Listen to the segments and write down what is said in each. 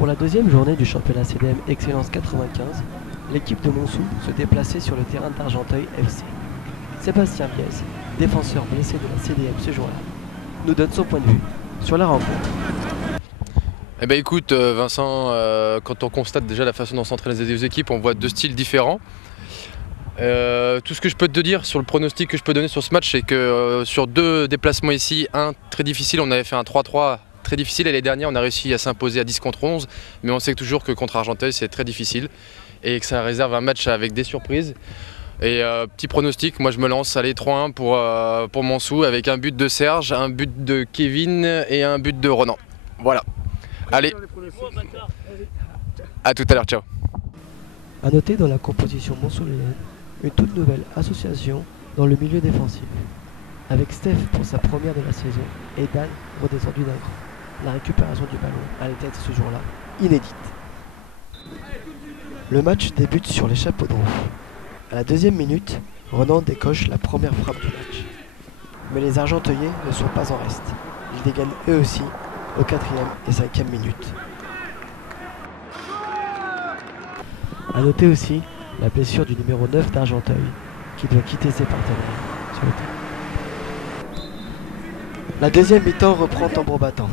Pour la deuxième journée du championnat CDM Excellence 95, l'équipe de Montsou se déplaçait sur le terrain d'Argenteuil FC. Sébastien Biez, défenseur blessé de la CDM ce jour-là, nous donne son point de vue sur la rencontre. Eh ben écoute Vincent, quand on constate déjà la façon dont s'entraînent les deux équipes, on voit deux styles différents. Tout ce que je peux te dire sur le pronostic que je peux donner sur ce match, c'est que sur deux déplacements ici, un très difficile, on avait fait un 3-3 très difficile et les derniers on a réussi à s'imposer à 10 contre 11, mais on sait toujours que contre Argenteuil c'est très difficile et que ça réserve un match avec des surprises. Et petit pronostic, moi je me lance, allez 3-1 pour Montsou avec un but de Serge, un but de Kevin et un but de Ronan. Voilà. Allez, à tout à l'heure, ciao. A noter dans la composition montsouléenne une toute nouvelle association dans le milieu défensif, avec Steph pour sa première de la saison et Dan redescendu d'un cran. La récupération du ballon allait être ce jour-là inédite. Le match débute sur les chapeaux de roue. À la deuxième minute, Ronan décoche la première frappe du match. Mais les Argenteuillais ne sont pas en reste. Ils dégainent eux aussi aux 4e et 5e minutes. A noter aussi la blessure du numéro 9 d'Argenteuil qui doit quitter ses partenaires sur le terrain. La deuxième mi-temps reprend tambour battant.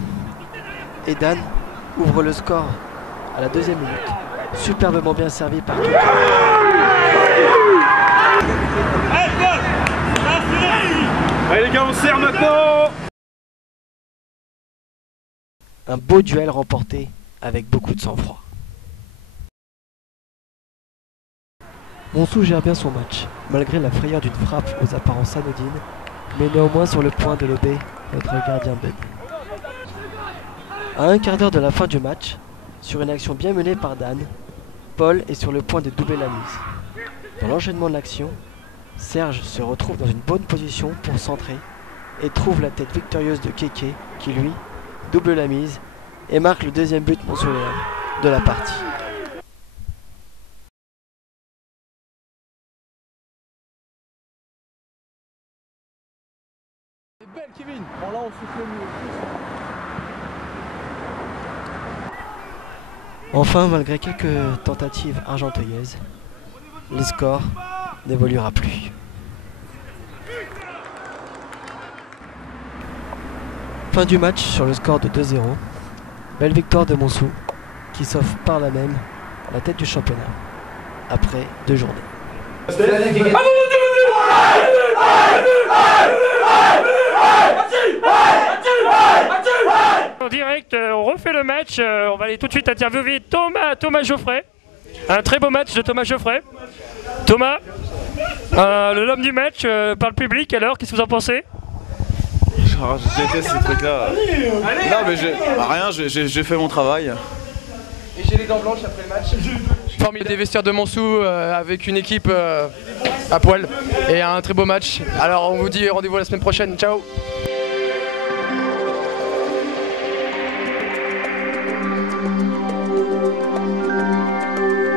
Et Dan ouvre le score à la deuxième minute, superbement bien servi par Keke. Allez les gars, on serre maintenant. Un beau duel remporté avec beaucoup de sang-froid. Montsou gère bien son match, malgré la frayeur d'une frappe aux apparences anodines, mais néanmoins sur le point de lober notre gardien Bud. À un quart d'heure de la fin du match, sur une action bien menée par Dan, Paul est sur le point de doubler la mise. Dans l'enchaînement de l'action, Serge se retrouve dans une bonne position pour centrer et trouve la tête victorieuse de Keke qui, lui, double la mise et marque le deuxième but montsouléen de la partie. C'est belle Kevin. Bon là on souffle mieux. Enfin, malgré quelques tentatives argenteuillaises, le score n'évoluera plus. Fin du match sur le score de 2-0. Belle victoire de Montsou, qui s'offre par là même la tête du championnat, après 2 journées. En direct, on refait le match, on va aller tout de suite interviewer Thomas Geoffrey. Un très beau match de Thomas Geoffrey. Thomas, l'homme du match par le public, alors, qu'est-ce que vous en pensez? Je déteste ces trucs-là. Non mais rien, j'ai fait mon travail. Et j'ai les dents blanches après le match. Formidable des vestiaires de Montsou avec une équipe à poil et un très beau match. Alors on vous dit rendez-vous la semaine prochaine, ciao.